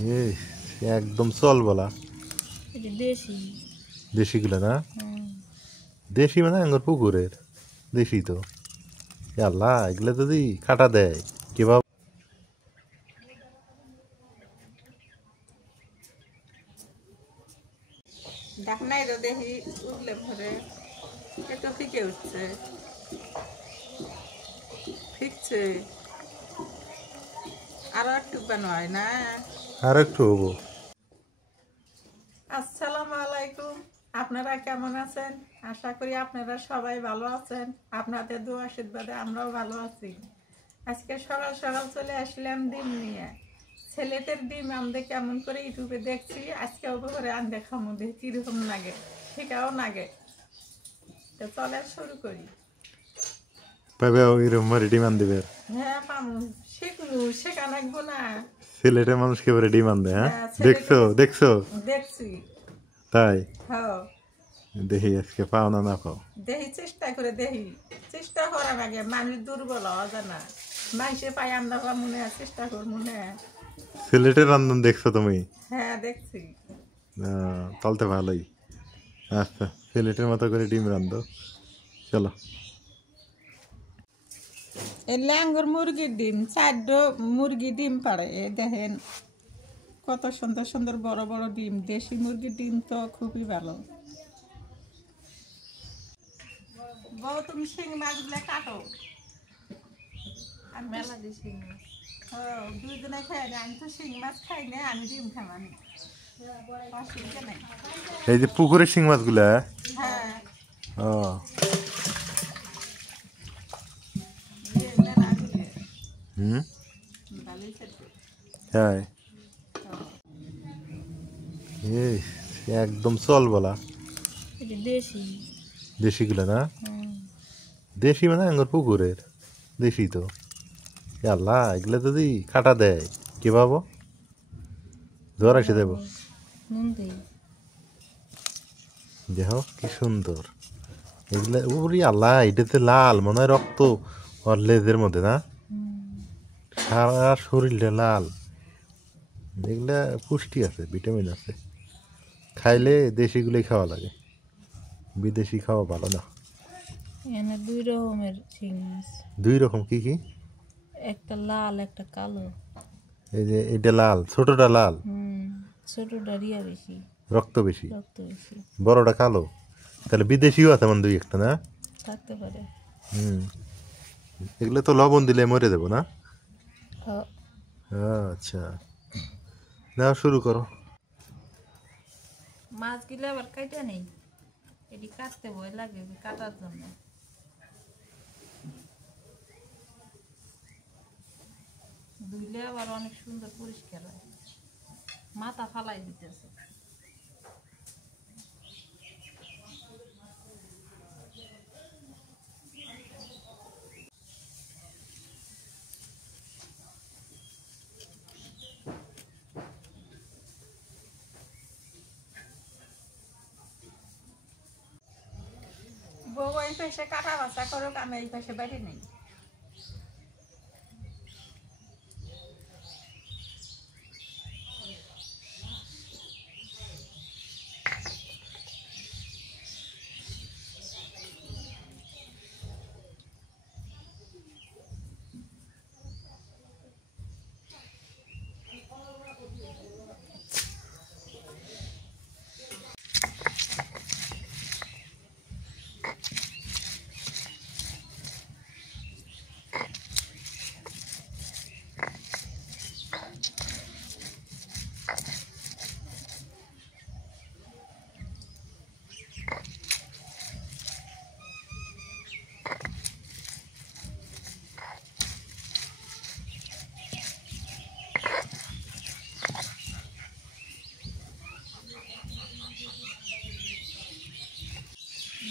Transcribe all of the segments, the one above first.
এই একদম চল বলা দেশি দেশিগুলো না দেশি মানে আঙ্গুর পুকুরের দেশি তো আল্লাহ এগুলো যদি কাটা দেয় কিভাবে ঢাকনায় তো দেখি উঠলে ভরে একটু ফিকে উঠছে ফিকছে আরো একটু বানায় না। আর একটু হবো। আসসালামু আলাইকুম, আপনারা কেমন আছেন? আশা করি আপনারা সবাই ভালো আছেন। আপনাদের দোয়া আশীর্বাদে আমরাও ভালো আছি। আজকে সকাল সকাল চলে আসলাম ডিম নিয়ে। ছেলেদের ডিম আমাদের কেমন করে ইউটিউবে দেখছি, আজকে করে আন দেখামো দেখি কিরকম লাগে, ঠিকাও লাগে। তো চলে শুরু করি। পাবে ওইরকম ডিমান্ড দিবে। হ্যাঁ পামু, শিখলু শেখা লাগবো না। সিলেটের মানুষকে এবারে ডিমান্ড দেয়। হ্যাঁ দেখছো দেখছি তাই হ্যাঁ দেখি আজকে পাও না না পাও দেখি চেষ্টা করে দেখি। চেষ্টা করার আগে মানুষ দুর্বল অজানা মানুষে পাই আমরা মনে হয় চেষ্টা কর মনে হয়। সিলেটের রান্ধন দেখছো তুমি? হ্যাঁ দেখছি। তাহলে তো ভালোই। আচ্ছা সিলেটের মতো করে ডিম রান্ধো চলো। এই ল্যাঙ্গুর মুরগির ডিম, 4টো মুরগি ডিম পাড়ে। এ দেখেন কত সুন্দর সুন্দর বড় বড় ডিম। দেশি মুরগির ডিম তো খুবই ভালো। বউ তুমি শিং মাছগুলো কাটো। মেলা দিয়ে শিং মাছ দুইজনে খাই না, আমি তো শিং মাছ খাই না, আমি ডিম খামানি অসুবিধা নেই। এই যে পুকুরের শিং মাছগুলা। হ্যাঁ ও হুম হ্যাঁ এই একদম চল বলা দেশি দেশিগুলো না দেশি মানে আঙ্গুর পুকুরের দেশি তো আল্লাহ এগুলো যদি কাটা দেয় কি ভাবো জ্বর এসে দেবো। দেখো কি সুন্দর এগুলা। ওরে আল্লাহ এটাতে লাল মনে হয় রক্ত ওর লেজের মধ্যে না, সারা শরীরটা লাল। এগুলা পুষ্টি আছে, ভিটামিন আছে, খাইলে দেশিগুলোই খাওয়া লাগে, বিদেশি খাওয়া ভালো না। এখানে 2 রকমের শিং মাছ। 2 রকম কি কি? একটা লাল একটা কালো। এই যে এটা লাল, ছোটটা লাল, ছোটটা রিয়া বেশি, রক্ত বেশি, বেশি। বড়টা কালো। তাহলে বিদেশিও আছে মানে 2 একটা না থাকতে পারে। এগুলো তো লবণ দিলে মরে দেবো না। হ্যাঁ আচ্ছা নাও শুরু করো। মাছগুলো আবার কাটা নেই, এটি কাটতে ভয় লাগে কাটার জন্য। ধুইলে আবার অনেক সুন্দর পরিষ্কার হয়। মাথা ফালাই দিতেছে। বউ এই পাশে কাটা বাছা করুক, আমি এই পাশে বাইরে নেই।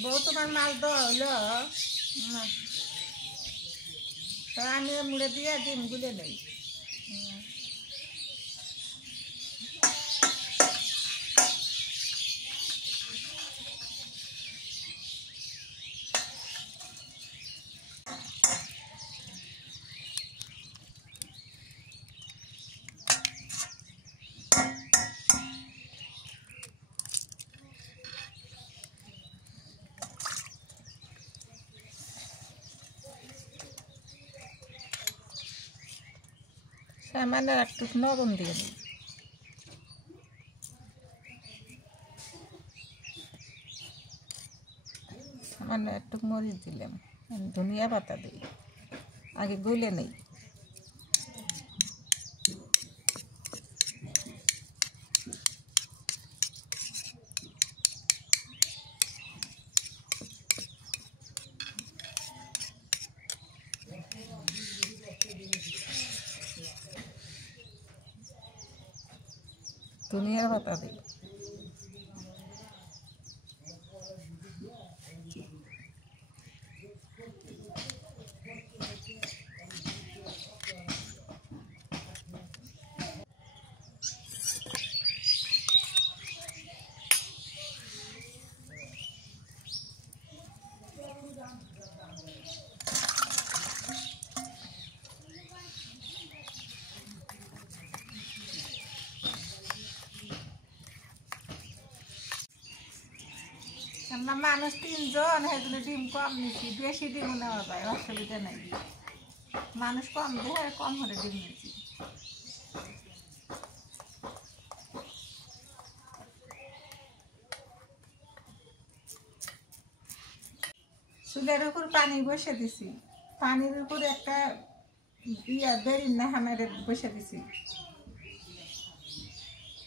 বউ তোমার মাছ দেওয়া হলো না, তো আমি মুড়ে দিয়ে ডিম গুলে নেই। সামান্য একটু লবণ দিয়ে দিই। সামান্য একটু মরিচ দিলাম, ধনিয়া পাতা দিই, আগে গুলে নেই। ধনিয়া পাতা দিই। আমরা মানুষ 3 জন, সেজন্য ডিম কম নিচ্ছি, বেশি ডিম নেওয়া যায়, অসুবিধা নেই। মানুষ কম দেহে কম হলে ডিম নিচ্ছি। চুলের উপর পানি বসে দিছি, পানির উপর একটা বেরিন না হামের বসে দিছি।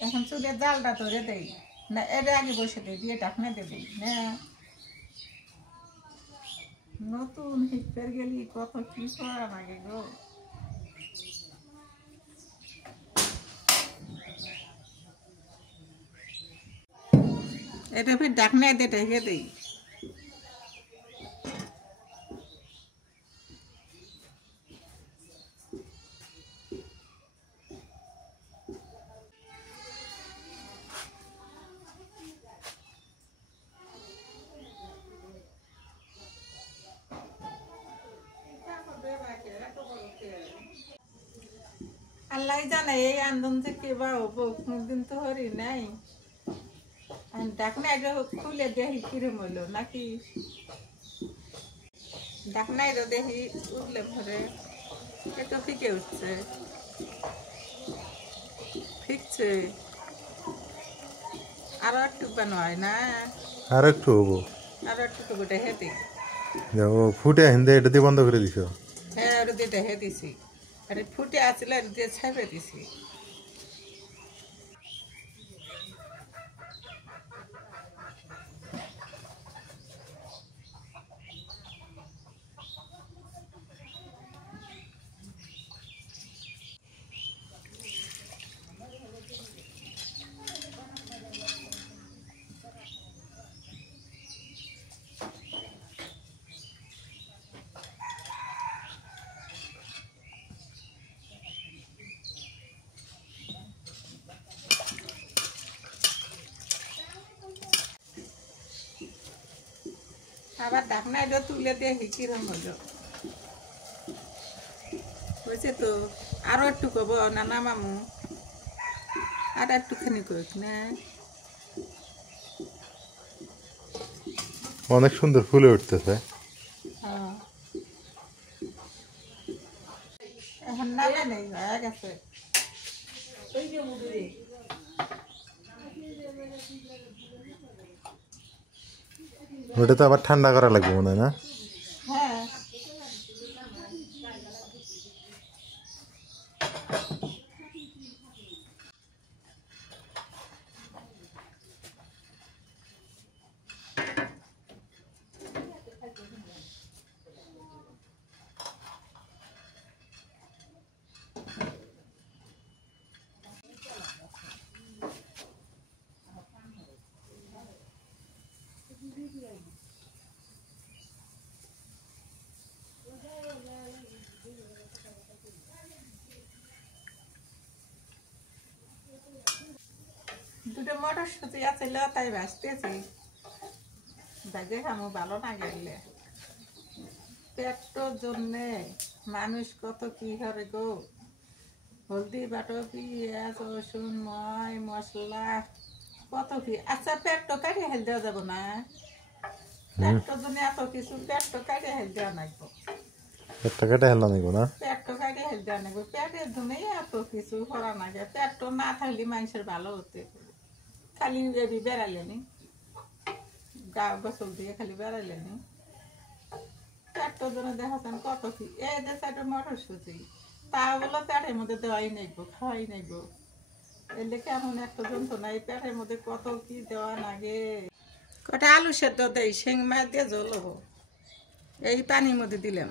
এখন চুলের জালটা ধরে দেই না, এটা আগে বসে দেই, দিয়ে ঢাকনা দেবো না। নতুন হিটফের গেলি কত কি করা লাগে গো। এটা ফির ঢাকনা দিয়ে ঢেকে দেই। আল্লাহ জানে এই আন্দোলন থেকে বা হবো, কোনদিন তো হরি নাই। ঢাকনা এটা খুলে দেখি কিরম হইলো নাকি, ঢাকনা এটা দেখি উঠলে ভরে একটু ফিকে উঠছে, ফিকছে। আরো একটু বানায় না, আর একটু হবো। আরো একটু ঢেকে দিই। ফুটে হিন্দে এটা দিয়ে বন্ধ করে দিছ? হ্যাঁ, ওটা দিয়ে ঢেকে দিছি। আরে ফুটে আসলে দিয়ে ছাপে দিছি। আবার ঢাকনা এটা তুলে দেখি কিরম হলো, হয়েছে তো। আরো একটু কব না, না মামু আর একটুখানি কইক না। অনেক সুন্দর ফুলে উঠতেছে। হ্যাঁ, এখন নামে নেই, হয়ে গেছে। ওটা তো আবার ঠান্ডা করা লাগবে মনে হয় না? হ্যাঁ, দুটো মটরশুঁটি আছে, তাই ভাজতেছি। ভাজে খামো, ভালো না গেলে পেটটোর জন্যে মানুষ কত কি করে গো। হলদি বাটো, পেঁয়াজ, রসুন, ময় মশলা, কত কি। আচ্ছা, পেটটো কাটিয়ে হেল দেওয়া যাবো না? পেটটোর জন্য এত কিছু, পেটটো কাটিয়ে হেল দেওয়া লাগবো। পেটটা কেটে হেলা নিব না? পেট তো কাটে হেলতে আনবো, পেটের জন্য এত কিছু করা লাগে। পেট তো না থাকলে মানুষের ভালো হতে, খালি এবি বেড়াইলেনি গা গোসল দিয়ে খালি বেড়াইলেনি। পেটটার জন্য দেখাচ্ছেন কত কি, এই যে একটা মটরশুঁটি তা বলো পেটের মধ্যে দেওয়াই নেইব, খাওয়াই নেইব। এলে কেমন একটা যন্ত্রণা, এই পেটের মধ্যে কত কি দেওয়া লাগে। কটা আলু সেদ্ধ দেই, শিং মাছ দিয়ে ঝোল হবো, এই পানির মধ্যে দিলাম।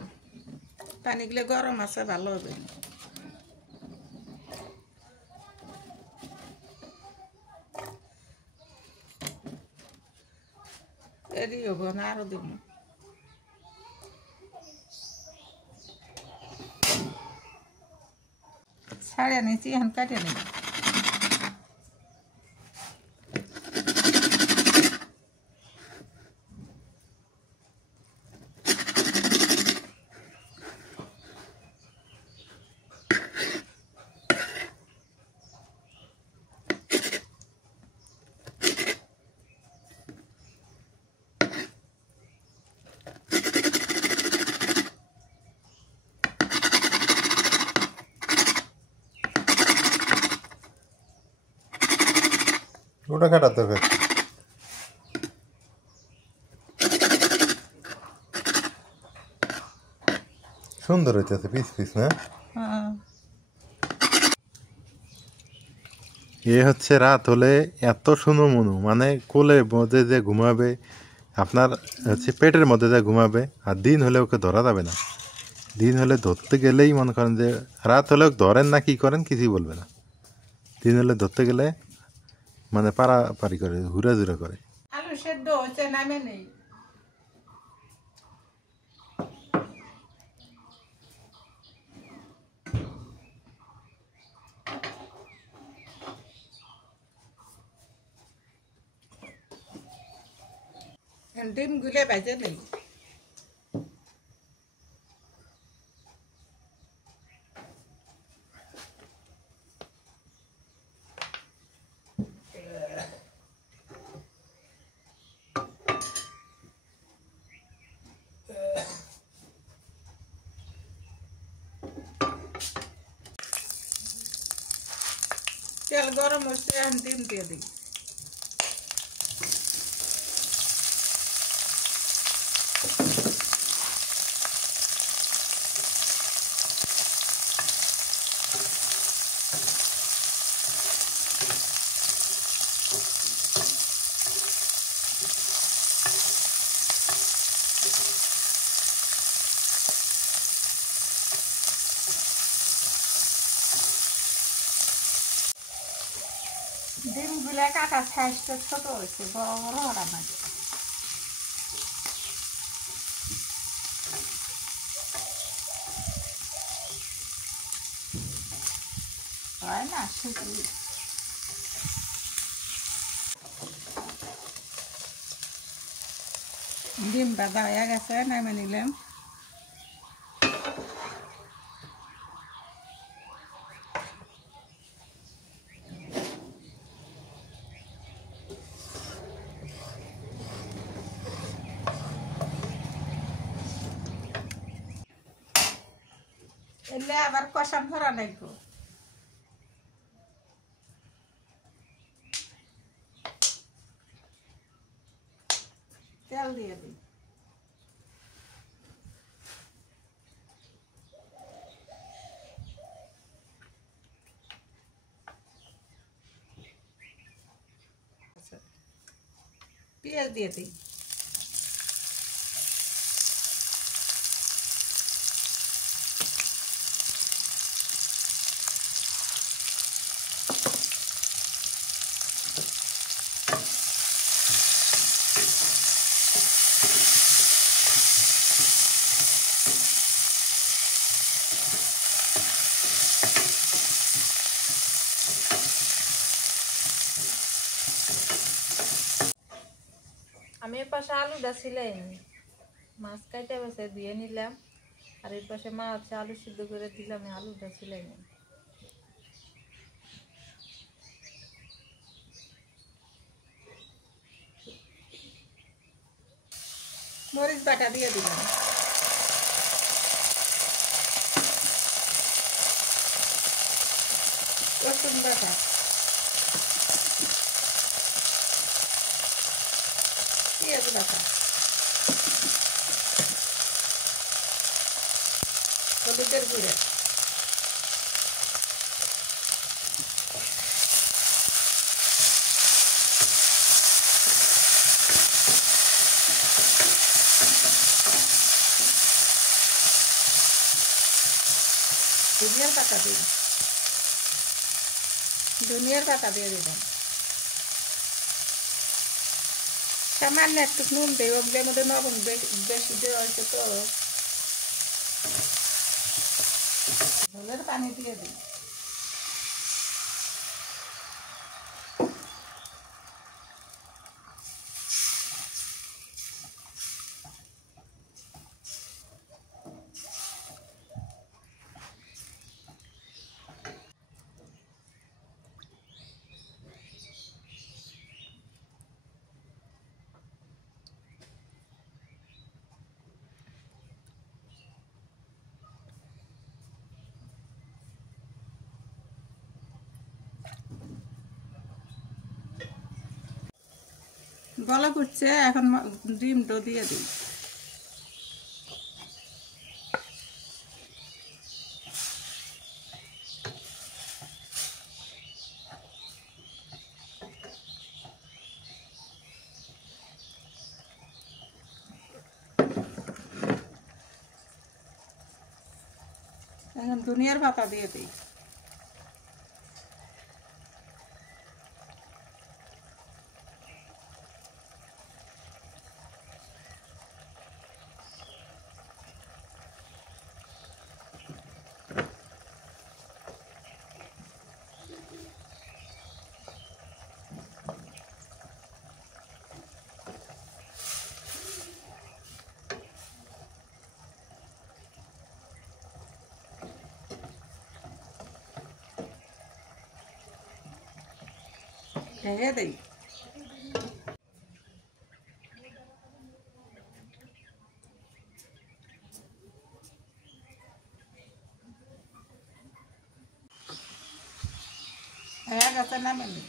পানিগুলো গরম আছে, ভালো হবে। এরই হবো না, আরো দিব। ছাড়িয়ে নিচ্ছি, এখন কাটিয়ে নিই। ওটা কাটার দরকার। সুন্দর হইতেছে পিস পিস না? হ্যাঁ, এ হচ্ছে রাত হলে এত শুনো মনু, মানে কোলের মধ্যে যে ঘুমাবে, আপনার হচ্ছে পেটের মধ্যে যে ঘুমাবে। আর দিন হলে ওকে ধরা যাবে না। দিন হলে ধরতে গেলেই মনে করেন যে, রাত হলে ধরেন না কি করেন কিছুই বলবে না। দিন হলে ধরতে গেলে মানে পারাপারি করে, ঘুরাঝুরা করে। আলু সেদ্ধ হচ্ছে, নামে নেই। ডিম গুলে ভেজে নেই। তেল গরম হচ্ছে, এখন ডিম দিয়ে দিই। ডিমগুলো কাটা সাইজটা ছোট হয়েছে, বড় বড় হওয়া লাগে। হয় না শুধু ডিম ভাজা হয়ে গেছে, নামে নিলাম। এলে আবার কষান ভরা লাগবো। তেল দিয়ে দিই। পেঁয়াজ দিয়ে দিই। আমি এর পাশে আলুটা ছিলাই, মাছ কাইটা বেছে ধুয়ে নিলাম। আর এর পাশে মা হচ্ছে আলু সিদ্ধ করে দিলাম, আলুটা ছিলাই না। মরিচ বাটা দিয়ে দিলাম। রসুন বাটা, পেঁয়াজ বাটা, হলুদের গুঁড়া, ধনিয়ার পাতা দিন, ধনিয়ার পাতা দিয়ে দিলাম, সামান্য একটু নুন দেয়, ওগুলোর মধ্যে লবণ বেশি দেওয়া হয়েছে তো, ঝোলের পানি দিয়ে দিই। গলা করছে, এখন ডিমটা দিয়ে দিই। এখন ধনিয়ার পাতা দিয়ে দিই। ঢেকে দিই। হয়ে গেছে, নামিয়ে নিই।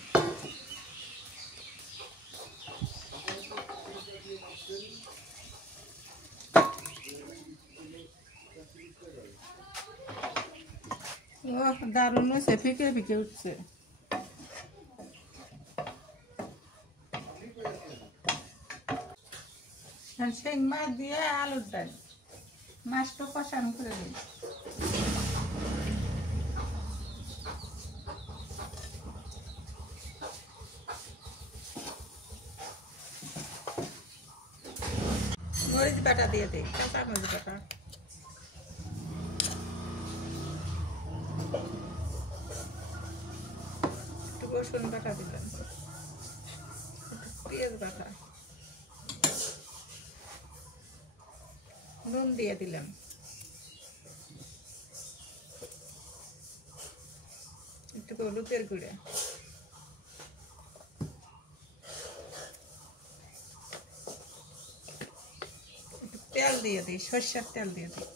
ও দারুণ হয়েছে, ফিকে ফিকে উঠছে। শিং মাছ দিয়ে আলুর ডাল, মাছটা কষানো করে দিই। মরিচ বাটা দিয়ে দিই, কাঁচা মরিচ বাটা, একটু রসুন বাটা দিলাম, পেঁয়াজ বাটা, নুন দিয়ে দিলাম, একটু হলুদের গুঁড়া, একটু তেল দিয়ে দিই, সরষের তেল দিয়ে দিই।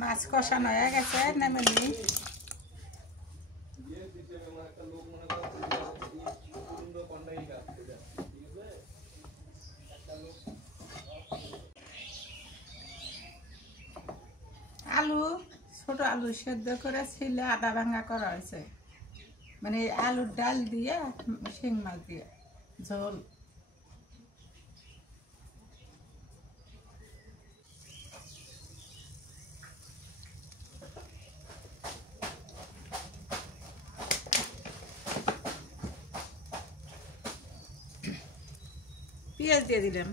মাছ কষানো হয়ে গেছে, নেমে নিই। আলু, ছোট আলু সেদ্ধ করে ছিলে আদা ভাঙা করা হয়েছে, মানে আলুর ডাল দিয়ে শিং মাছ দিয়ে ঝোল। পেঁয়াজ দিয়ে দিলাম।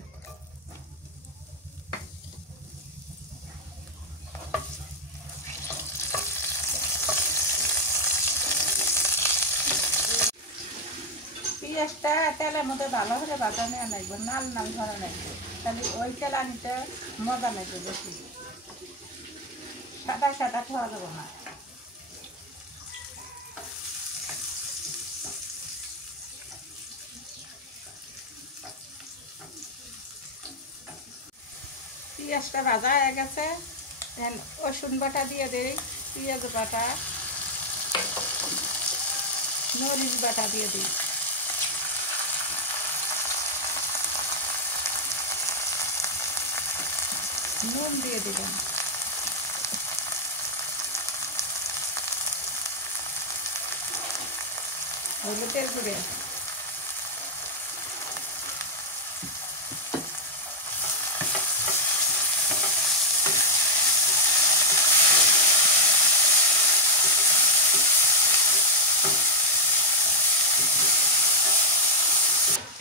পেঁয়াজটা তেলের মধ্যে ভালো করে ভাজা নেওয়া লাগবে, নাল নাল ধরা লাগবে, তাহলে ওই তেলানিটা মজা লাগবে বেশি, সাদা সাদা খাওয়া যাবে না। পেঁয়াজটা ভাজা হয়ে গেছে, রসুন বাটা দিয়ে দিই, পেঁয়াজ বাটা, মরিচ বাটা দিয়ে দিই, নুন দিয়ে দিলাম, হলুদের গুঁড়ে,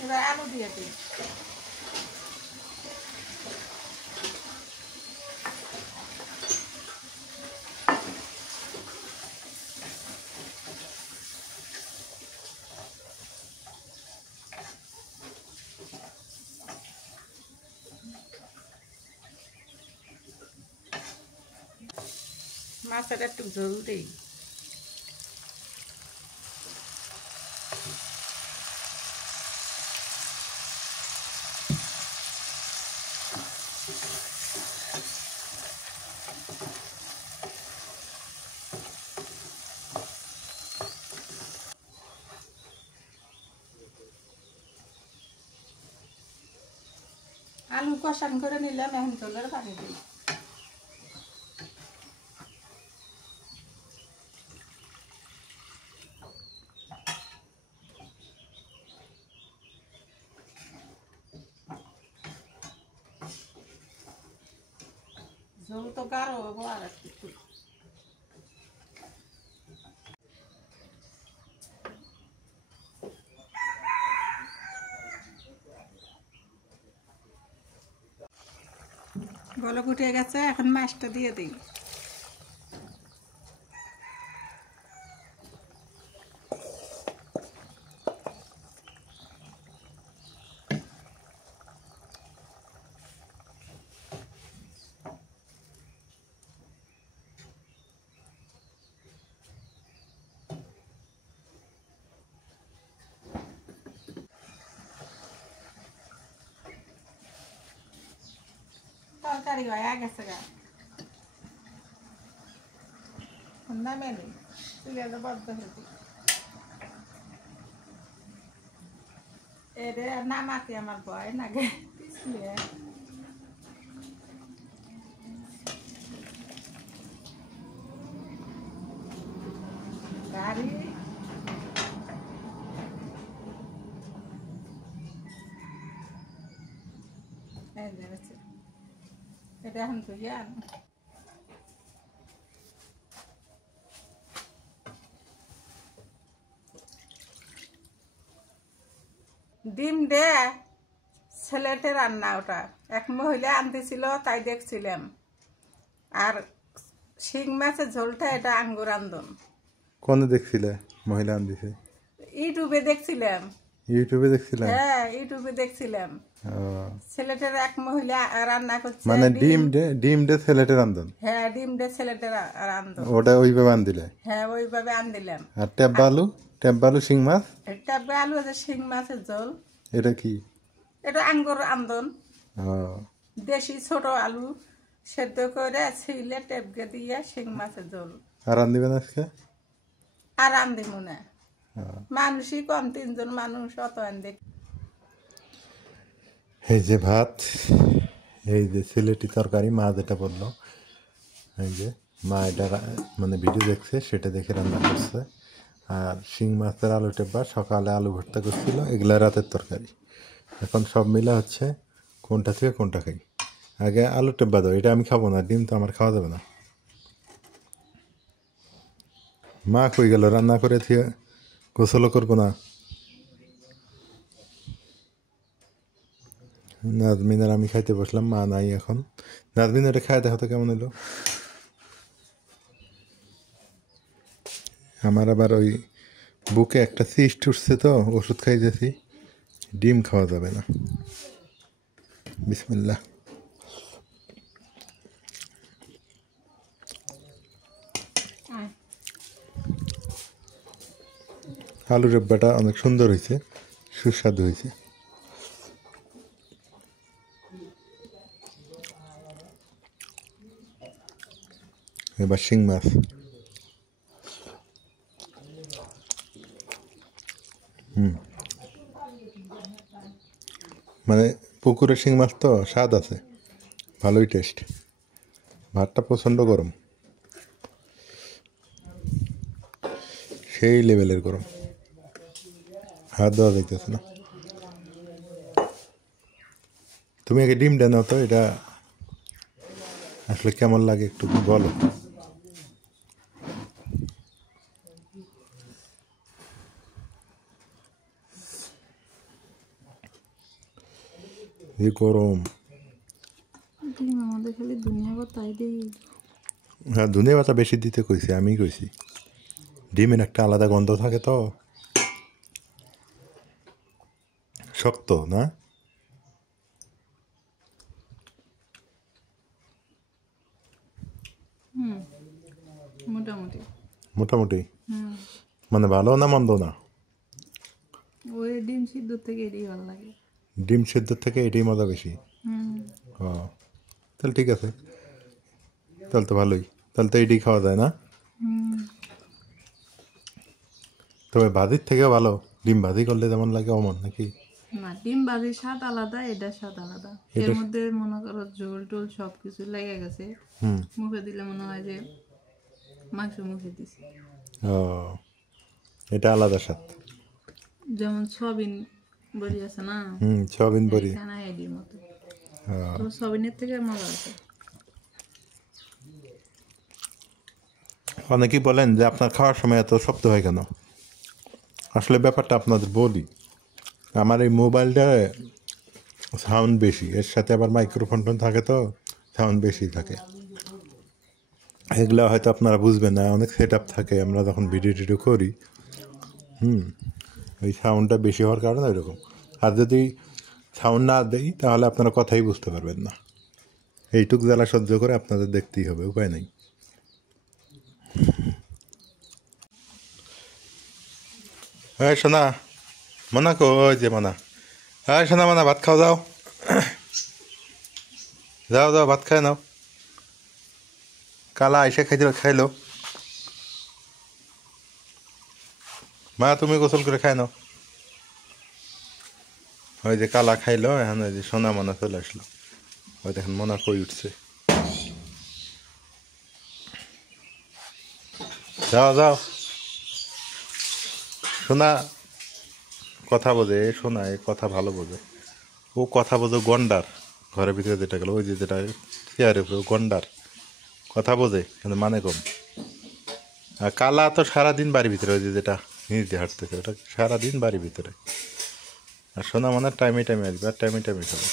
এবার আলু দিয়ে দিই। মাছের একটু ঝোল দিই। আলু কষান করে নিলাম, এখন ঝোলের পানি দিই। ঝোল তো গাঢ় হবো আর একটু। বলক উঠে গেছে, এখন মাছটা দিয়ে দিই। তরকারি হয়ে গেছে গা, নামে নেই, তুলে বদ্ধ হয়েছে। এরে নামাতে আমার ভয় লাগে, পিছলে গাড়ি এটা এখন তো জান। ডিম দে ছেলেটে রান্না, ওটা এক মহিলা আনতেছিল তাই দেখছিলাম। আর শিং মাছের ঝোলটা এটা আঙ্গুর আন্দন। কোন দেখছিলে মহিলা আনতেছে? ইউটিউবে দেখছিলাম। ইউটিউবে দেখছিলাম? হ্যাঁ, ইউটিউবে দেখছিলাম। ছেলেটের এক মহিলা রান্না করছে, মানে ডিম দে ছেলেটে রান্ধন? হ্যাঁ, ডিম দে ছেলেটের রান্ধন। ওটা ওইভাবে আনদিলে? হ্যাঁ, ওইভাবে আনদিলাম। আর টেব্বা আলু শিং মাছ? টেব্বা আলু আছে, শিং মাছের ঝোল। এটা কি? এটা আঙ্গুর আন্দন, দেশি ছোট আলু সেদ্ধ করে ছিলে টেপকে দিয়ে শিং মাছের ঝোল। আর রান্দিবেন আজকে? আর রান্ধি মনে মানুষই কম, 3 জন মানুষ, অত আনবে। এই যে ভাত, এই যে সিলেটি তরকারি, মা যেটা বললো, এই যে মা এটা মানে ভিডিও দেখছে, সেটা দেখে রান্না করছে। আর শিং মাছের আলু টেপা সকালে আলু ভর্তা করছিল, এগুলা রাতের তরকারি। এখন সব মিলে হচ্ছে কোনটা থেকে কোনটা খাই। আগে আলু টেপা দাও, এটা আমি খাবো না, ডিম তো আমার খাওয়া যাবে না। মা কই গেল? রান্না করে দিয়ে গোসলও করবো না। নাজমিন আর আমি খাইতে বসলাম, মা নাই এখন। নাজমিন এটা খাই দেখো তো কেমন এলো। আমার আবার ওই বুকে একটা সিস্ট উঠছে তো, ওষুধ খাইতেছি, ডিম খাওয়া যাবে না। বিসমিল্লাহ। আলুর রেব্বাটা অনেক সুন্দর হয়েছে, সুস্বাদু হয়েছে। এবার শিং মাছ, মানে পুকুরের শিং মাছ তো স্বাদ আছে, ভালোই টেস্ট। ভাতটা প্রচণ্ড গরম, সেই লেভেলের গরম, হাত দেওয়া যাইতেছে না। তুমি আগে ডিমটা নাও তো, এটা আসলে কেমন লাগে একটু বলো। এই গরম। আমাদের খালি দুনিয়া তাই দিই। হ্যাঁ, ধনে পাতা বেশি দিতে কইছি, আমি কইছি। ডিমের একটা আলাদা গন্ধ থাকে তো, শক্ত না? মোটামুটি মোটামুটি মানে ভালো না মন্দ না? ওই ডিম সিদ্ধ থেকে এটাই ভালো লাগে। ডিম সেদ্ধ থেকে এটাই মজা বেশি। ও, তাহলে ঠিক আছে, তাহলে তো ভালোই, তাহলে তো এটাই খাওয়া যায় না? তবে ভাজির থেকে ভালো ডিম ভাজি করলে যেমন লাগে অমন নাকি? না, ডিম ভাজির স্বাদ আলাদা, এটা স্বাদ আলাদা। এর মধ্যে মনে করো ঝোল টোল সবকিছু লেগে গেছে, মুখে দিলে মনে হয় যে মাংস মুখে দিছি। ও, এটা আলাদা স্বাদ। যেমন সয়াবিন বড়ি আছে না, সয়াবিন বড়ি, খানা এডির মতো, তো সয়াবিনের থেকে মজা আছে। অনেকেই বলেন যে আপনার খাওয়ার সময় এত শব্দ হয় কেন? আসলে ব্যাপারটা আপনাদের বলি, আমার এই মোবাইলটা সাউন্ড বেশি, এর সাথে আবার মাইক্রোফোন থাকে তো সাউন্ড বেশি থাকে। এগুলো হয়তো আপনারা বুঝবেন না, অনেক সেট আপ থাকে আমরা যখন ভিডিও টিডিও করি, ওই সাউন্ডটা বেশি হওয়ার কারণে ওইরকম। আর যদি সাউন্ড না দেই তাহলে আপনারা কথাই বুঝতে পারবেন না। এইটুক জ্বালা সহ্য করে আপনাদের দেখতেই হবে, উপায় নেই। হ্যাঁ সোনা, মানা কো, ওই যে মানা, হ্যাঁ সোনা মানা, ভাত খাও, যাও যাও যাও, ভাত খাই নাও। কালা আইসে খাইলো। মা তুমি গোসল করে খাই নাও। ওই যে কালা খাইলো, এখন ওই যে সোনা মনা চলে আসলো। ওই দেখেন মনা কই উঠছে। যাও যাও, সোনা কথা বোঝে, সোনা এ কথা ভালো বোঝে। ও কথা বোঝে গন্ডার, ঘরের ভিতরে যেটা গেল, ওই যে যেটা চেয়ারের উপরে, গন্ডার কথা বোঝে কিন্তু মানে কম। আর কালা তো সারাদিন বাড়ির ভিতরে, ওই যে যেটা নিজে হাঁটতেছে ওটা সারাদিন বাড়ির ভিতরে। আর সোনা মানে টাইমে টাইমে আসবে আর টাইমে টাইমে খাবে।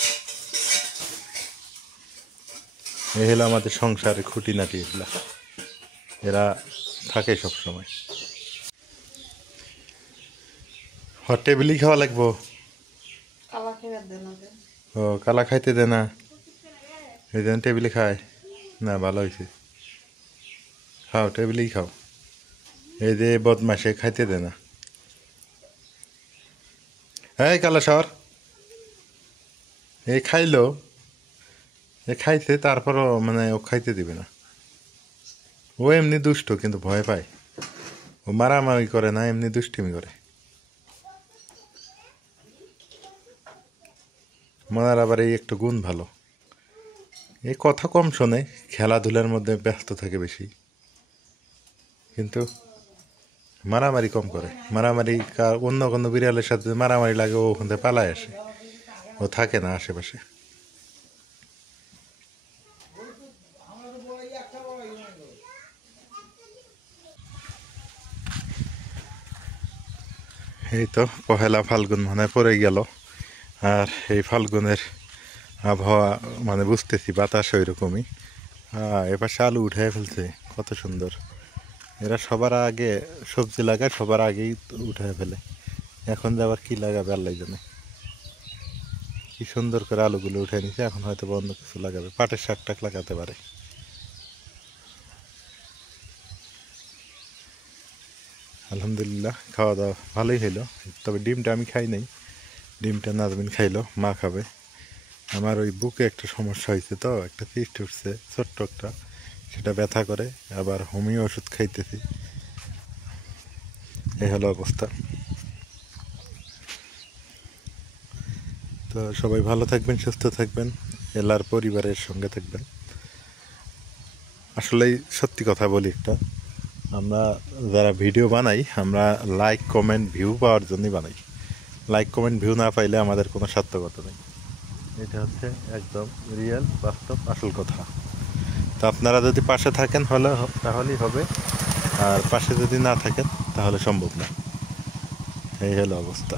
এই হলো আমাদের সংসারের খুঁটিনাটি, এগুলা এরা থাকে সব সময়। টেবিলই খাওয়া লাগবো। ও, কালা খাইতে দে না, এই জন্য টেবিলে খায় না। ভালো হয়েছে, খাও, টেবিলেই খাও। এই যে বদমাসে খাইতে দে না। হ্যাঁ কালা সর, এই খাইলো, এ খাইছে তারপরও মানে ও খাইতে দিবে না। ও এমনি দুষ্ট কিন্তু ভয় পায়, ও মারামারি করে না, এমনি দুষ্টিমি করে। মনার আবার এই একটু গুণ ভালো, এই কথা কম শোনে, খেলাধুলার মধ্যে ব্যস্ত থাকে বেশি, কিন্তু মারামারি কম করে। মারামারি অন্য কোনো বিড়ালের সাথে মারামারি লাগে, ও ওখান থেকে পালায় আসে, ও থাকে না আশেপাশে। এই তো পহেলা ফাল্গুন মানে পড়ে গেল, আর এই ফাল্গুনের আবহাওয়া মানে বুঝতেছি বাতাস ওই রকমই। এপাশে আলু উঠে ফেলছে, কত সুন্দর। এরা সবার আগে সবজি লাগায়, সবার আগেই উঠে ফেলে। এখন যে আবার কি লাগাবে আল্লাহ জানে। কি সুন্দর করে আলুগুলো উঠে নিছে, এখন হয়তো অন্য কিছু লাগাবে, পাটের শাক টাক লাগাতে পারে। আলহামদুলিল্লাহ, খাওয়া দাওয়া ভালোই হইলো। তবে ডিমটা আমি খাই নাই, ডিমটা নাজমিন খাইলো, মা খাবে। আমার ওই বুকে একটা সমস্যা হয়েছে, তো একটা সিস্ট উঠছে ছোট্ট একটা, সেটা ব্যথা করে, আবার হোমিও ওষুধ খাইতেছি। এই হলো অবস্থা। তো সবাই ভালো থাকবেন, সুস্থ থাকবেন, এলার পরিবারের সঙ্গে থাকবেন। আসলেই সত্যি কথা বলি একটা, আমরা যারা ভিডিও বানাই, আমরা লাইক কমেন্ট ভিউ পাওয়ার জন্যই বানাই। লাইক কমেন্ট ভিউ না পাইলে আমাদের কোনো সার্থকতা নেই। এটা হচ্ছে একদম রিয়েল, বাস্তব, আসল কথা। তো আপনারা যদি পাশে থাকেন তাহলেই হবে, আর পাশে যদি না থাকেন তাহলে সম্ভব না। এই হলো অবস্থা।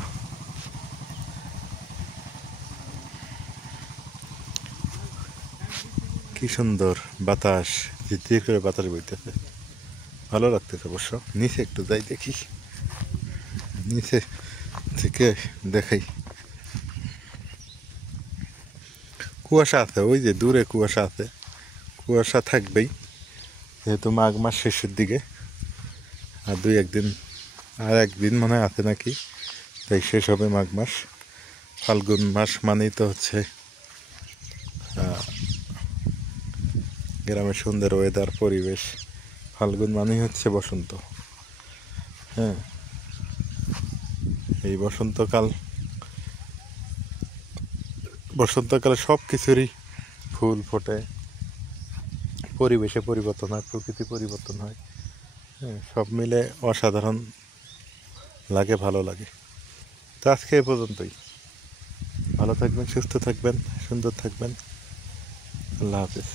কি সুন্দর বাতাস, ঝিরঝির করে বাতাস বইতেছে, ভালো লাগতেছে অবশ্য। নিচে একটু যাই দেখি, নিচে থেকে দেখাই। কুয়াশা আছে, ওই যে দূরে কুয়াশা আছে, কুয়াশা থাকবেই, যেহেতু মাঘ মাস শেষের দিকে। আর আর একদিন মনে হয় আছে নাকি, তাই শেষ হবে মাঘ মাস। ফাল্গুন মাস মানেই তো হচ্ছে গ্রামের সুন্দর ওয়েদার, পরিবেশ। ফাল্গুন মানেই হচ্ছে বসন্ত। হ্যাঁ, এই বসন্তকালে সব কিছুরই ফুল ফোটে, পরিবেশে পরিবর্তন হয়, প্রকৃতি পরিবর্তন হয়। হ্যাঁ, সব মিলে অসাধারণ লাগে, ভালো লাগে। তো আজকে এ পর্যন্তই। ভালো থাকবেন, সুস্থ থাকবেন, সুন্দর থাকবেন। আল্লাহ হাফিজ।